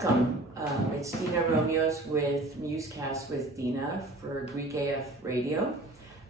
Welcome. It's Dena Romios with MuseCast with Dena for Greek AF Radio.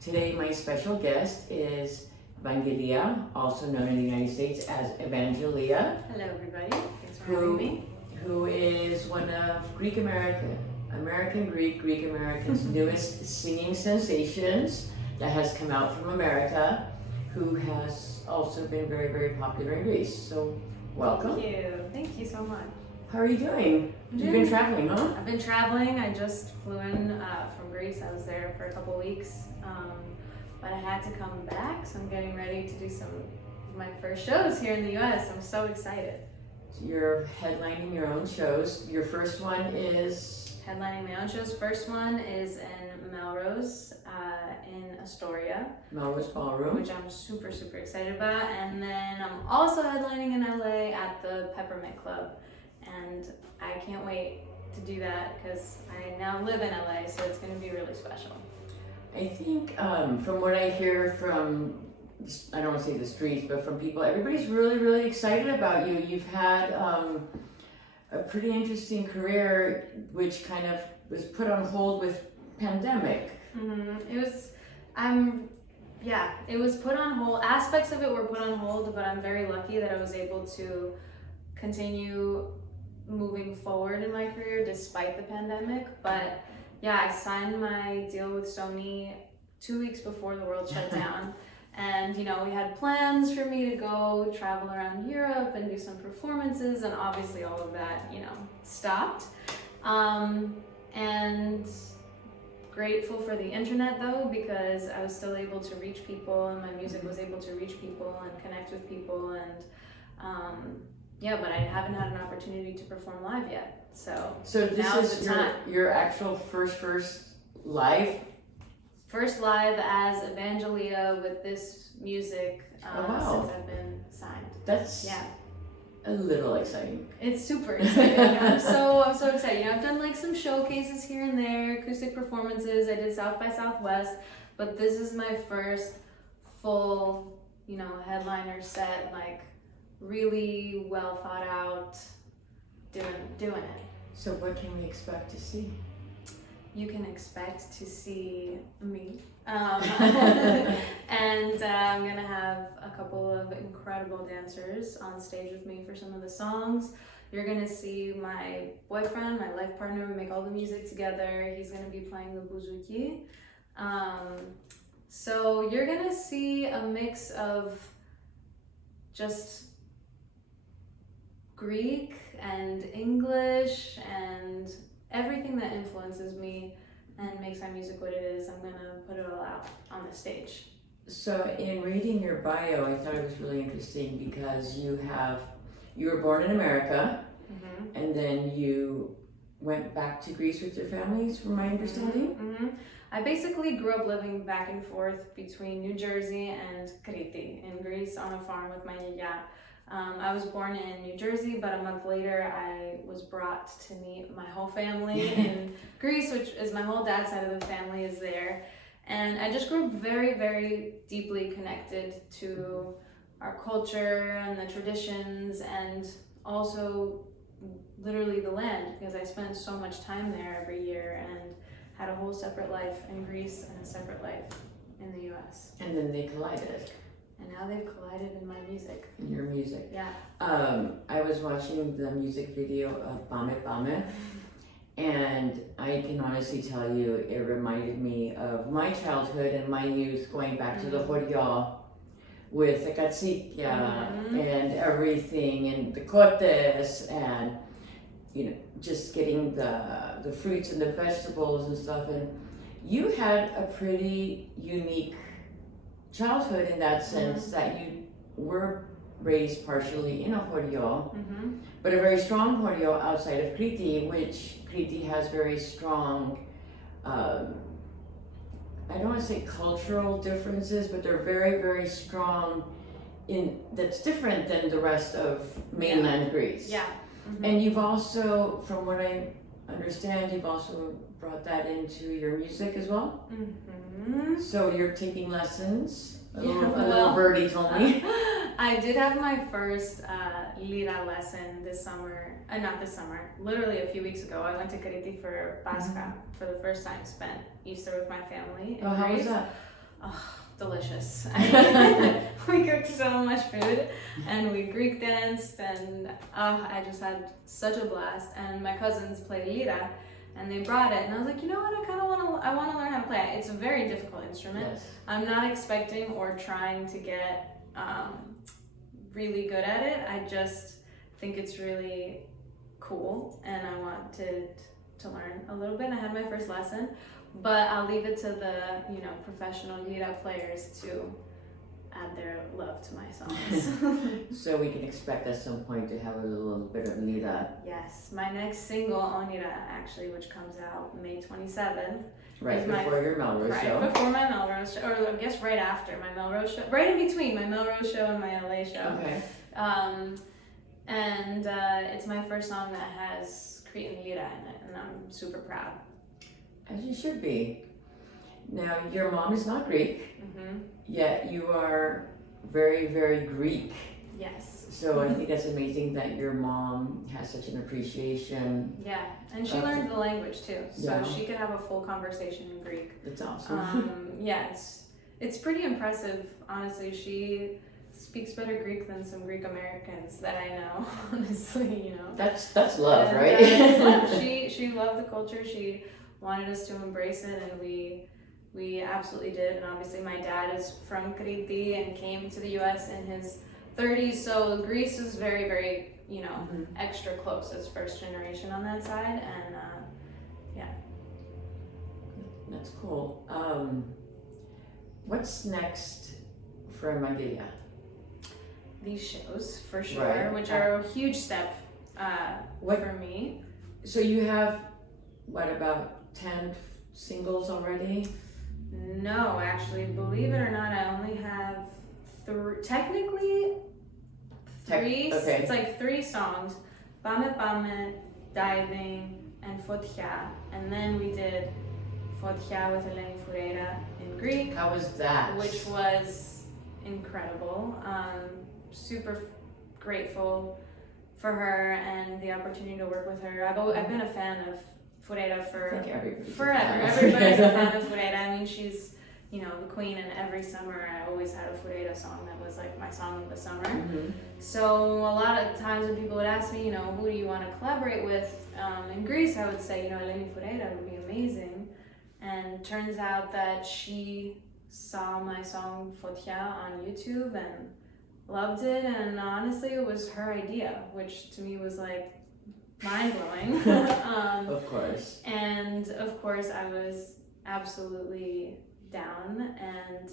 Today my special guest is Evangelia, also known in the United States as Evangelia. Hello everybody, thanks for having me. Who is one of Greek Americans' newest singing sensations that has come out from America, who has also been very, very popular in Greece. So welcome. Thank you so much. How are you doing? You've been traveling, huh? I've been traveling. I just flew in from Greece. I was there for a couple weeks, but I had to come back, so I'm getting ready to do some of my first shows here in the US. I'm so excited. So you're headlining your own shows. Your first one is? Headlining my own shows. First one is in Melrose in Astoria. Melrose Ballroom. Which I'm super, super excited about. And then I'm also headlining in LA at the Peppermint Club. And I can't wait to do that because I now live in LA, so it's going to be really special. I think from what I hear from, I don't want to say the streets, but from people, everybody's really, really excited about you. You've had a pretty interesting career, which kind of was put on hold with pandemic. Mm-hmm. It was put on hold. Aspects of it were put on hold, but I'm very lucky that I was able to continue moving forward in my career despite the pandemic. But yeah, I signed my deal with Sony 2 weeks before the world shut down. And we had plans for me to go travel around Europe and do some performances, and obviously all of that, stopped. And grateful for the internet though, because I was still able to reach people and my music was able to reach people and connect with people, and but I haven't had an opportunity to perform live yet. So this is your actual first live? First live as Evangelia with this music since I've been signed. That's a little exciting. It's super exciting. I'm so excited. I've done some showcases here and there, acoustic performances. I did South by Southwest, but this is my first full, headliner set, really well thought out, doing it. So what can we expect to see? You can expect to see me. And I'm gonna have a couple of incredible dancers on stage with me for some of the songs. You're gonna see my boyfriend, my life partner. We make all the music together. He's gonna be playing the bouzouki. So you're gonna see a mix of just Greek and English and everything that influences me and makes my music what it is. I'm gonna put it all out on the stage. So in reading your bio, I thought it was really interesting because you were born in America, mm-hmm. and then you went back to Greece with your families, from my understanding? Mm-hmm. I basically grew up living back and forth between New Jersey and Crete in Greece on a farm with my yaya. I was born in New Jersey, but a month later I was brought to meet my whole family in Greece, which is my whole dad's side of the family is there. And I just grew up very, very deeply connected to our culture and the traditions, and also literally the land, because I spent so much time there every year and had a whole separate life in Greece and a separate life in the US. And then they collided. And now they've collided in my music. In your music. Yeah. I was watching the music video of Bame Bame, and I can honestly tell you it reminded me of my childhood and my youth, going back to the Horió with the Katsikia and everything, and the Kotes, and just getting the fruits and the vegetables and stuff. And you had a pretty unique childhood in that sense, that you were raised partially in a Horió, but a very strong Horió outside of Crete, which Crete has very strong, I don't want to say cultural differences, but they're very, very strong that's different than the rest of mainland Greece. Yeah. Mm-hmm. And you've also, from what I understand, you've also brought that into your music as well. Mm-hmm. So you're taking lessons. A little birdie told me. I did have my first, lira lesson this summer. Not this summer, literally a few weeks ago. I went to Crete for Pascha for the first time, spent Easter with my family. Oh, how was that? Oh, delicious. I mean, we cooked so much food and we Greek danced and I just had such a blast. And my cousins play lira and they brought it and I was like, you know what, I want to learn how to play it. It's a very difficult instrument. Yes. I'm not expecting or trying to get really good at it. I just think it's really cool and I wanted to learn a little bit. I had my first lesson, but I'll leave it to the professional lira players to add their love to my songs. So we can expect at some point to have a little bit of lira. Yes, my next single, Onira, actually, which comes out May 27th. Right before your Melrose show. Right before my Melrose show, or I guess right after my Melrose show, right in between my Melrose show and my LA show. Okay. And it's my first song that has Cretan lira in it, and I'm super proud. As you should be. Now, your mom is not Greek, yet you are very, very Greek. Yes. So I think that's amazing that your mom has such an appreciation. Yeah, and she learned the language too, so Yeah. she could have a full conversation in Greek. That's awesome. Yeah, it's pretty impressive, honestly. She speaks better Greek than some Greek Americans that I know, honestly, That's love, and, right? it's love. She loved the culture. She wanted us to embrace it, and we absolutely did. And obviously, my dad is from Crete and came to the U.S. in his 30s, so Greece is very, very, extra close as first generation on that side, and yeah. That's cool. What's next for Evangelia? These shows, for sure, Right. which are a huge step for me. So you have, what, about 10 singles already? No, actually, believe it or not, I only have technically three. Okay. It's like 3 songs: Pame Pame, Diving, and Fotia. And then we did Fotia with Eleni Fureira in Greek. How was that? Which was incredible. Super grateful for her and the opportunity to work with her. I've been a fan of Fureira forever. Everybody's a fan of Fureira. I mean, she's the queen, and every summer I always had a Fureira song that was like my song of the summer. So a lot of times when people would ask me, who do you want to collaborate with in Greece, I would say, Eleni Fureira would be amazing. And turns out that she saw my song Fotia on YouTube and loved it, and honestly it was her idea, which to me was like mind-blowing. Of course. And of course I was absolutely down, and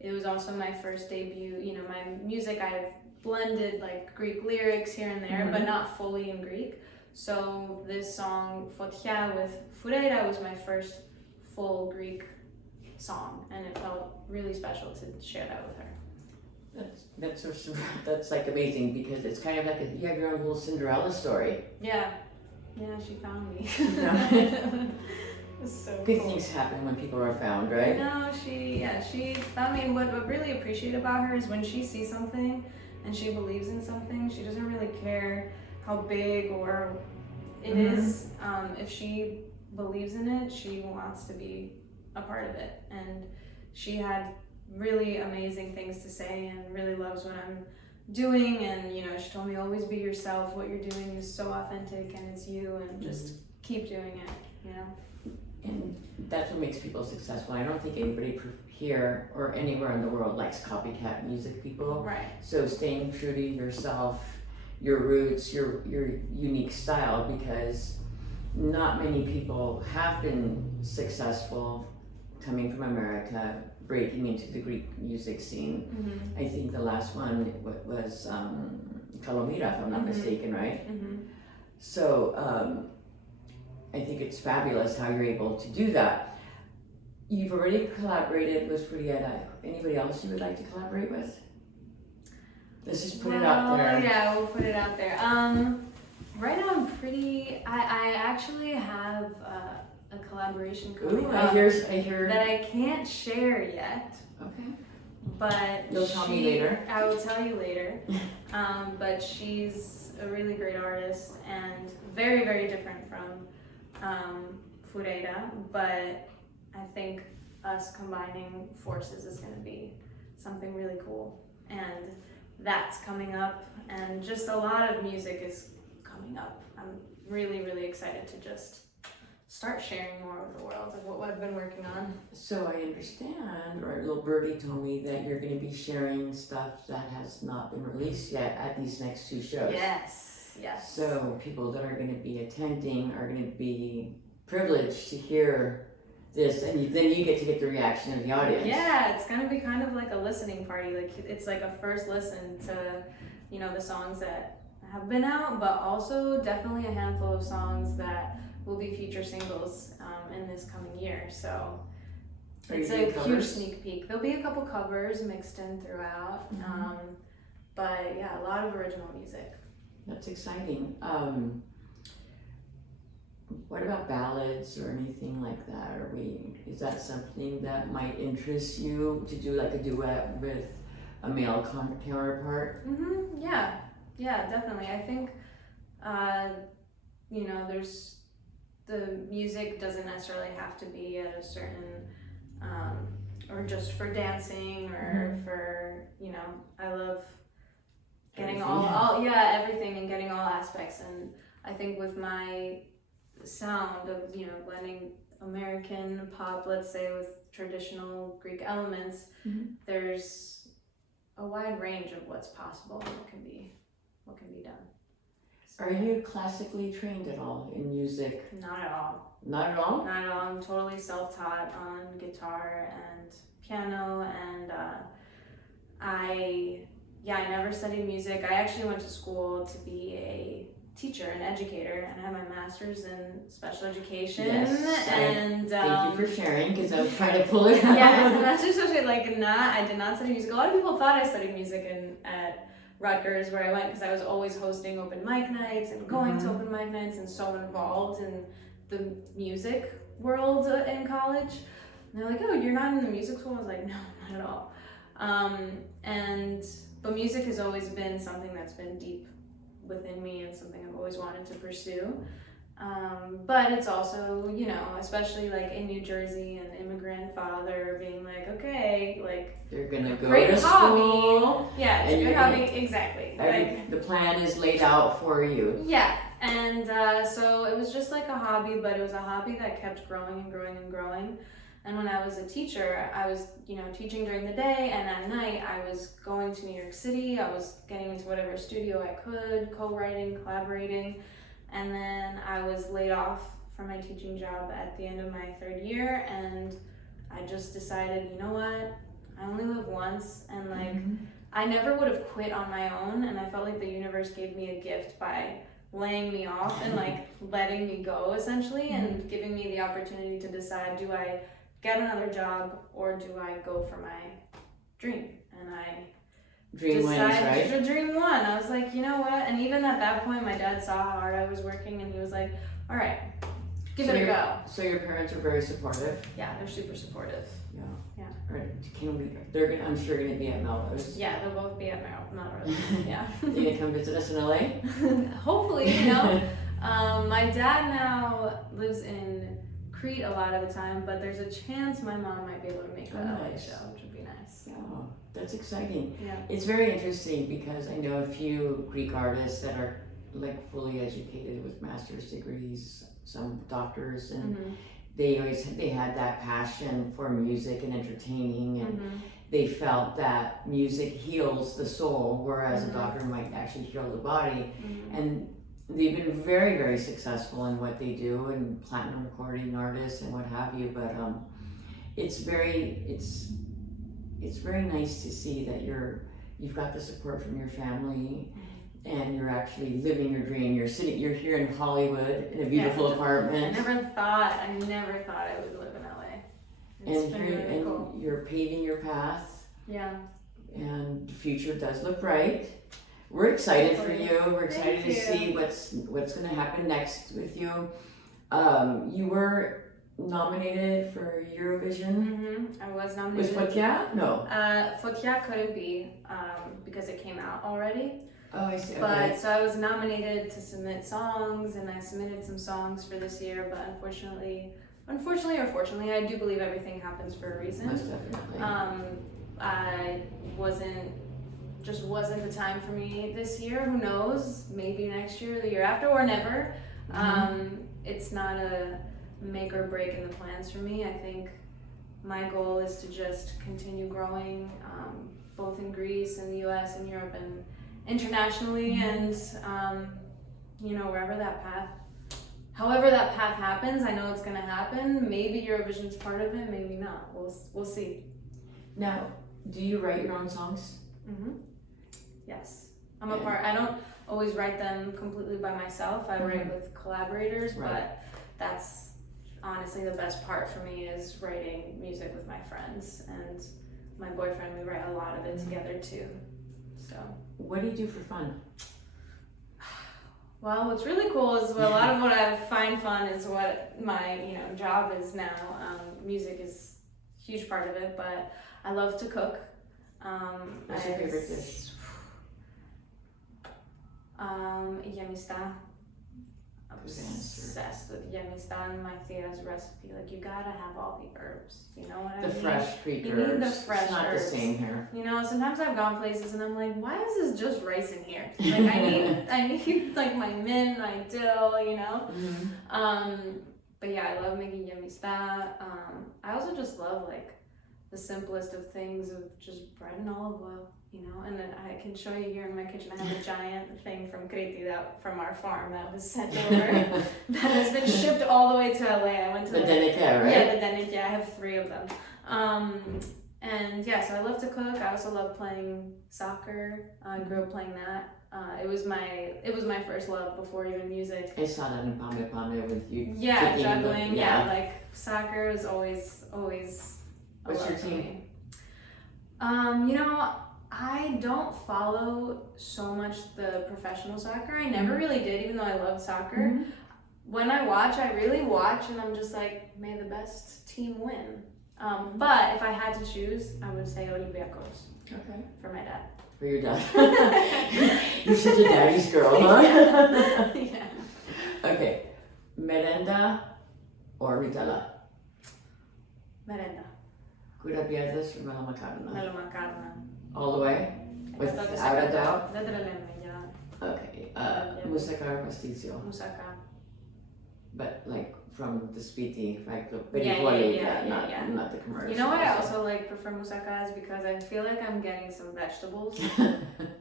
it was also my first debut. My music, I've blended like Greek lyrics here and there, but not fully in Greek. So this song Fotia with Fureira was my first full Greek song, and it felt really special to share that with her. That's like amazing, because it's kind of like you have your own little Cinderella story. Yeah, she found me. It's so Good cool. things happen when people are found, right? No, she found me. And what I really appreciate about her is when she sees something and she believes in something, she doesn't really care how big or it is. If she believes in it, she wants to be a part of it. And she had really amazing things to say and really loves what I'm doing. And she told me, always be yourself. What you're doing is so authentic and it's you, and just keep doing it. And that's what makes people successful. I don't think anybody here or anywhere in the world likes copycat music people. Right. So staying true to yourself, your roots, your unique style, because not many people have been successful coming from America, breaking into the Greek music scene. I think the last one was Kalomira, if I'm not mistaken, right? So I think it's fabulous how you're able to do that. You've already collaborated with Fureira. Anybody else you would like to collaborate with? Let's just put it out there. Yeah, we'll put it out there. Right now I'm pretty, I actually have a collaboration coming up I hear that I can't share yet. Okay. but You'll tell me later. I will tell you later. But she's a really great artist and very, very different from Fureira. But I think us combining forces is going to be something really cool. And that's coming up. And just a lot of music is coming up. I'm really, really excited to just start sharing more with the world of what I've been working on. So I understand, or little birdie told me that you're going to be sharing stuff that has not been released yet at these next 2 shows. Yes, yes. So people that are going to be attending are going to be privileged to hear this, and then you get to get the reaction of the audience. Yeah, it's going to be kind of like a listening party. Like it's like a first listen to, you know, the songs that have been out, but also definitely a handful of songs that will be feature singles in this coming year. So it's a huge sneak peek. There'll be a couple covers mixed in throughout, but yeah, a lot of original music. That's exciting. What about ballads or anything like that? Is that something that might interest you to do, like a duet with a male counterpart? Yeah, definitely. I think you know, the music doesn't necessarily have to be at a certain or just for dancing or for, you know, I love getting everything and getting all aspects. And I think with my sound of, you know, blending American pop, let's say, with traditional Greek elements, there's a wide range of what's possible and what can be done. Are you classically trained at all in music? Not at all. Not at all? Not at all. I'm totally self-taught on guitar and piano, and I never studied music. I actually went to school to be a teacher, an educator, and I have my master's in special education. Yes, and thank you for sharing, because I was trying to pull it out. Yeah, master's in special I did not study music. A lot of people thought I studied music at Rutgers, where I went, because I was always hosting open mic nights and going to open mic nights and so involved in the music world in college. And they're like, oh, you're not in the music school? I was like, no, not at all. But music has always been something that's been deep within me and something I've always wanted to pursue. But it's also, you know, especially like in New Jersey, an immigrant father being like, okay, like, you're gonna go great to hobby. School. Yeah, it's a good hobby, exactly. The plan is laid out for you. Yeah, and so it was just like a hobby, but it was a hobby that kept growing and growing and growing. And when I was a teacher, I was, you know, teaching during the day, and at night I was going to New York City. I was getting into whatever studio I could, co-writing, collaborating. And then I was laid off from my teaching job at the end of my 3rd year, and I just decided, you know what, I only live once, and like, I never would have quit on my own, and I felt like the universe gave me a gift by laying me off and like letting me go essentially, and giving me the opportunity to decide, do I get another job or do I go for my dream? And I decided to dream one. I was like, you know what? And even at that point, my dad saw how hard I was working, and he was like, all right, give it a go. So your parents are very supportive? Yeah, they're super supportive. Yeah. Right. I'm sure gonna be at Melrose. Yeah, they'll both be at Melrose. Yeah. You gonna come visit us in LA? Hopefully, you know. My dad now lives in Crete a lot of the time, but there's a chance my mom might be able to make the LA show, which would be nice. Yeah, that's exciting. Yeah. It's very interesting, because I know a few Greek artists that are like fully educated with master's degrees, some doctors, and they had that passion for music and entertaining, and they felt that music heals the soul, whereas a doctor might actually heal the body. And they've been very, very successful in what they do, and platinum recording artists and what have you. But it's very nice to see that you've got the support from your family, and you're actually living your dream. You're here in Hollywood in a beautiful apartment. I never thought I would live in LA. And cool. You're paving your path. Yeah. And the future does look bright. We're excited for you. We're excited to see what's going to happen next with you. You were nominated for Eurovision. I was Was nominated. Fotia? No. Fotia couldn't be because it came out already. Oh, I see. But Okay. so I was nominated to submit songs, and I submitted some songs for this year. But unfortunately or fortunately, I do believe everything happens for a reason. Most definitely. I just wasn't the time for me this year. Who knows? Maybe next year, the year after, or never. It's not a make or break in the plans for me. I think my goal is to just continue growing, both in Greece and the US and Europe and internationally, and however that path happens. I know it's gonna happen. Maybe Eurovision's part of it, maybe not. We'll see. Now, do you write your own songs? Yes, I'm a part. I don't always write them completely by myself. I write with collaborators, but that's honestly the best part for me, is writing music with my friends and my boyfriend. We write a lot of it together too. So What do you do for fun? well, what's really cool is a lot of what I find fun is what my job is now. Music is a huge part of it, but I love to cook. What's your favorite dish? Yamista. I'm obsessed with yamista and my tia's recipe. Like, you gotta have all the herbs. You know what I mean? The fresh Greek You herbs. need the fresh It's not herbs. the same here. Sometimes I've gone places and I'm like, why is this just rice in here? Like, I need like my mint, my dill, But yeah, I love making yamista. I also just love like the simplest of things, of just bread and olive oil, and then I can show you here in my kitchen. I have a giant thing from Kreti, from our farm, that was sent over, that has been shipped all the way to LA. I went to The Dena, right? Yeah, the Dena. I have 3 of them. And yeah, so I love to cook. I also love playing soccer. I grew up playing that. It was my first love before even music. I saw that in Pame Pame with you. Yeah, juggling. Yeah, like soccer is always a What's love your for team? me. I don't follow so much the professional soccer. I never really did, even though I love soccer. When I watch, I really watch, and I'm just like, may the best team win. But if I had to choose, I would say Olympiacos. Okay. For my dad. For your dad. You're such a daddy's girl, huh? Yeah. Okay. Merenda or Ritala? Merenda. Cura piedras or melon macarona? Melon macarona. All the way? Without a doubt? Okay. Musaka or pasticcio? Musaka. But like from the Spiti, like the Yeah. not the commercial. You know what I also prefer moussaka is because I feel like I'm getting some vegetables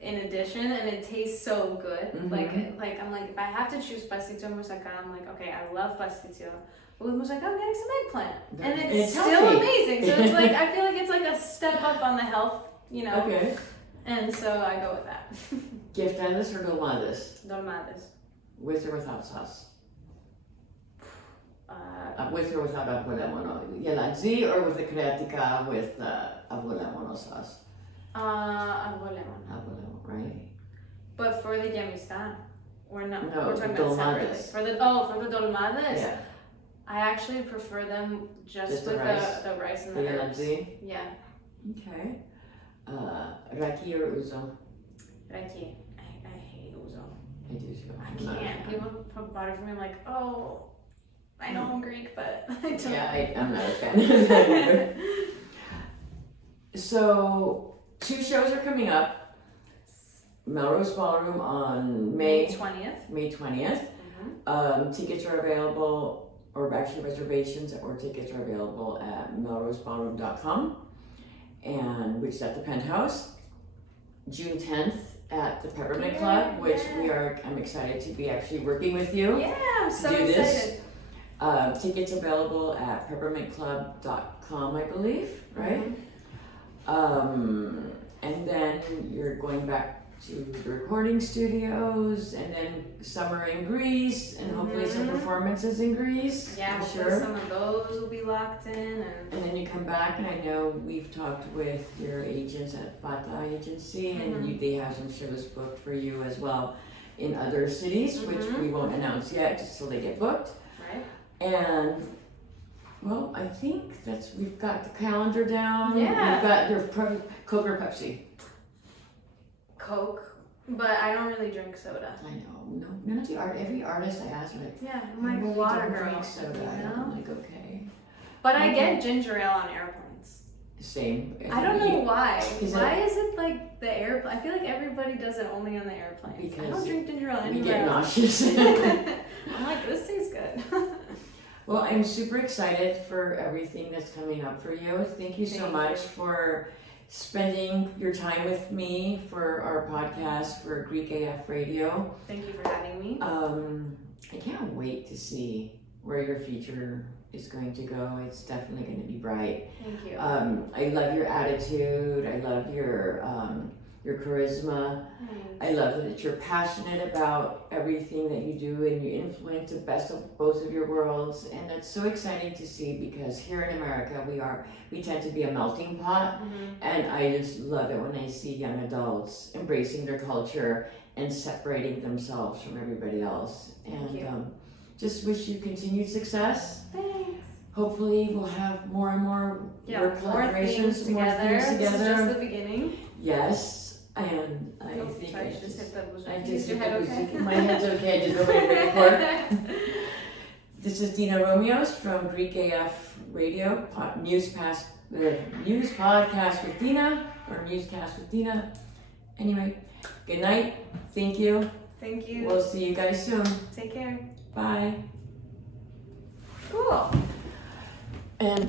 in addition, and it tastes so good. Like I'm like, if I have to choose pasticcio or moussaka, I'm like, okay, I love pasticcio, but with moussaka I'm getting some eggplant, and it's still healthy. amazing. So it's like, I feel like it's like a step up on the health, Okay. And so I go with that. Giftadas or dolmades? Dolmades. With or without sauce? With or without abuelemono? Yelazzi or with the kreatika with abuelemono sauce? Abuelemo. Abuelemo, right? But for the yamista, or no? No, We're talking the about separately. dolmades. For the dolmades, Yeah. I actually prefer them just the with rice? the rice and The the herbs. yelazzi? Yeah, Okay. Raki or uzo? raki. I hate uzo. I do too. I can't. People put butter for me. I'm like, oh, I know I'm Greek, but I don't. Yeah, I'm not a fan. So, 2 shows are coming up. Melrose Ballroom on May 20th. May 20th. Tickets are available, or actually reservations or tickets are available at melroseballroom.com, and which is at the Penthouse. June 10th at the Peppermint Club, which I'm excited to be actually working with you. Yeah, I'm so do excited. This. Tickets available at peppermintclub.com, I believe, right? And then you're going back to the recording studios, and then summer in Greece, and hopefully some performances in Greece. Yeah, I'm hopefully sure. some of those will be locked in. And then you come back, and I know we've talked with your agents at Fata Agency, and they have some shows booked for you as well in other cities, which we won't announce yet, just till they get booked. Right. And Well, I think we've got the calendar down. Yeah. We've got your Coke or Pepsi. Coke, but I don't really drink soda. I know. No, none of every artist I ask, like, Yeah, I'm I like really water don't girl. drink soda. You know? I'm like, okay. But I get ginger ale on airplanes. Same. I don't know why. Is Why is it like the airplane? I feel like everybody does it only on the airplanes. I Because don't drink ginger ale we anywhere get else. nauseous. I'm like, this tastes good. Well, I'm super excited for everything that's coming up for you. Thank you so Thank much you. for spending your time with me for our podcast for Greek AF Radio. Thank you for having me. I can't wait to see where your future is going to go. It's definitely going to be bright. Thank you. I love your attitude. I love your charisma. I love that you're passionate about everything that you do and you influence the best of both of your worlds. And that's so exciting to see because here in America we tend to be a melting pot. And I just love it when I see young adults embracing their culture and separating themselves from everybody else. And just wish you continued success. Thanks. Hopefully we'll have more and more work collaborations, more things together. This is just the beginning. Yes. And I think sorry, just hit the I buzzer. just Is your hit head the okay? buzzer. My head's okay. I just go to the record. This is Dena Romios from Greek AF Radio, MuseCast with Dena, or MuseCast with Dena. Anyway, good night. Thank you. Thank you. We'll see you guys soon. Take care. Bye. Cool. And